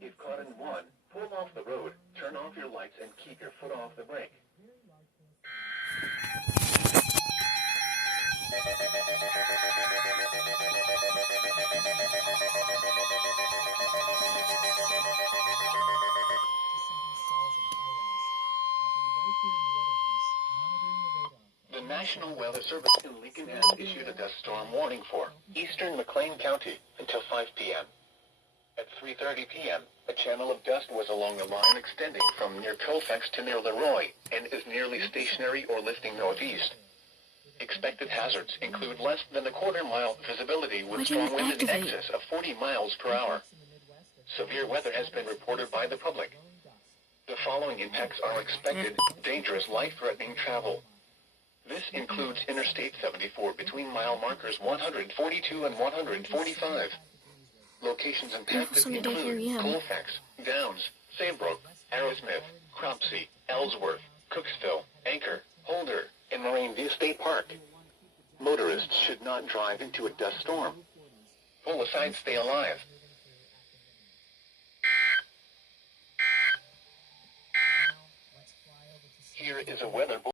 If caught in one, pull off the road, turn off your lights, and keep your foot off the brake. The National Weather Service in Lincoln has issued a dust storm warning for eastern McLean County until 5 p.m. At 3:30 p.m., a channel of dust was along the line extending from near Colfax to near Leroy and is nearly stationary or lifting northeast. Expected hazards include less than a quarter-mile visibility with strong wind in excess of 40 miles per hour. Severe weather has been reported by the public. The following impacts are expected: dangerous, life-threatening travel. This includes Interstate 74 between mile markers 142 and 145. Locations impacted include Colfax, Downs, Saybrook, Arrowsmith, Cropsey, Ellsworth, Cooksville, Anchor, Holder, and Moraine View State Park. Motorists should not drive into a dust storm. Pull aside, stay alive. Here is a weather